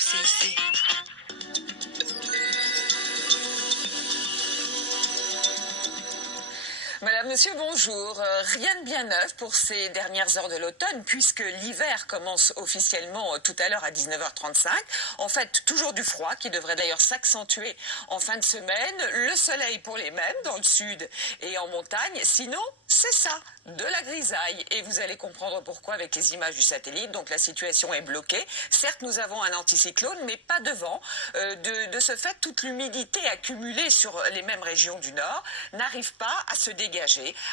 groupe CIC. Madame, monsieur, bonjour. Rien de bien neuf pour ces dernières heures de l'automne, puisque l'hiver commence officiellement tout à l'heure à 19h35. En fait, toujours du froid, qui devrait d'ailleurs s'accentuer en fin de semaine. Le soleil pour les mêmes, dans le sud et en montagne. Sinon, c'est ça, de la grisaille. Et vous allez comprendre pourquoi avec les images du satellite. Donc la situation est bloquée. Certes, nous avons un anticyclone, mais pas de vent. De ce fait, toute l'humidité accumulée sur les mêmes régions du nord n'arrive pas à se dégager.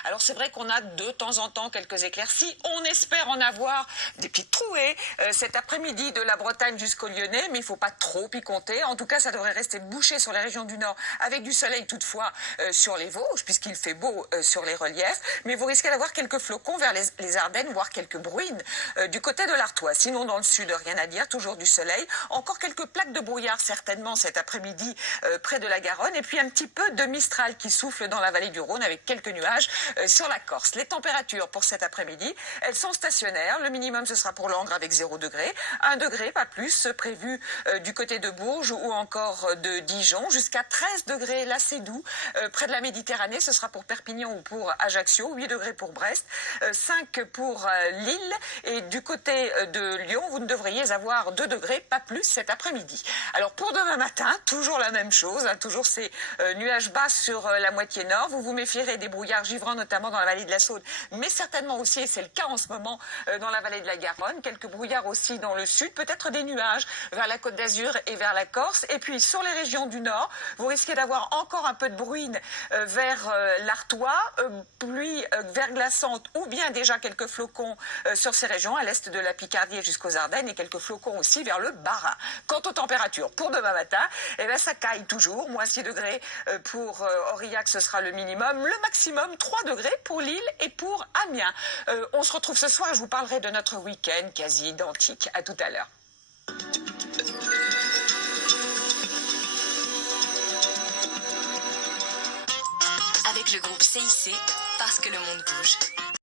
Alors c'est vrai qu'on a de temps en temps quelques éclaircies. On espère en avoir des petites trouées cet après-midi de la Bretagne jusqu'au Lyonnais, mais il ne faut pas trop y compter. En tout cas, ça devrait rester bouché sur les régions du nord, avec du soleil toutefois sur les Vosges, puisqu'il fait beau sur les reliefs. Mais vous risquez d'avoir quelques flocons vers les Ardennes, voire quelques bruines du côté de l'Artois. Sinon, dans le sud, rien à dire, toujours du soleil. Encore quelques plaques de brouillard certainement cet après-midi près de la Garonne. Et puis un petit peu de Mistral qui souffle dans la vallée du Rhône avec quelques nuages sur la Corse. Les températures pour cet après-midi, elles sont stationnaires. Le minimum, ce sera pour Langres avec 0 degré. 1 degré, pas plus, prévu du côté de Bourges ou encore de Dijon. Jusqu'à 13 degrés, là c'est doux. Près de la Méditerranée, ce sera pour Perpignan ou pour Ajaccio. 8 degrés pour Brest. 5 pour Lille. Et du côté de Lyon, vous ne devriez avoir 2 degrés, pas plus cet après-midi. Alors pour demain matin, toujours la même chose. Toujours ces nuages bas sur la moitié nord. Vous vous méfierez des brouillards givrants, notamment dans la vallée de la Saône, mais certainement aussi, et c'est le cas en ce moment, dans la vallée de la Garonne. Quelques brouillards aussi dans le sud, peut-être des nuages vers la Côte d'Azur et vers la Corse. Et puis sur les régions du nord, vous risquez d'avoir encore un peu de bruine vers l'Artois, pluie verglaçante ou bien déjà quelques flocons sur ces régions, à l'est de la Picardie jusqu'aux Ardennes, et quelques flocons aussi vers le Bas-Rhin. Quant aux températures, pour demain matin, eh bien, ça caille toujours. Moins 6 degrés pour Aurillac, ce sera le minimum. Le maximum, 3 degrés pour Lille et pour Amiens. On se retrouve ce soir, je vous parlerai de notre week-end quasi identique. À tout à l'heure. Avec le groupe CIC, parce que le monde bouge.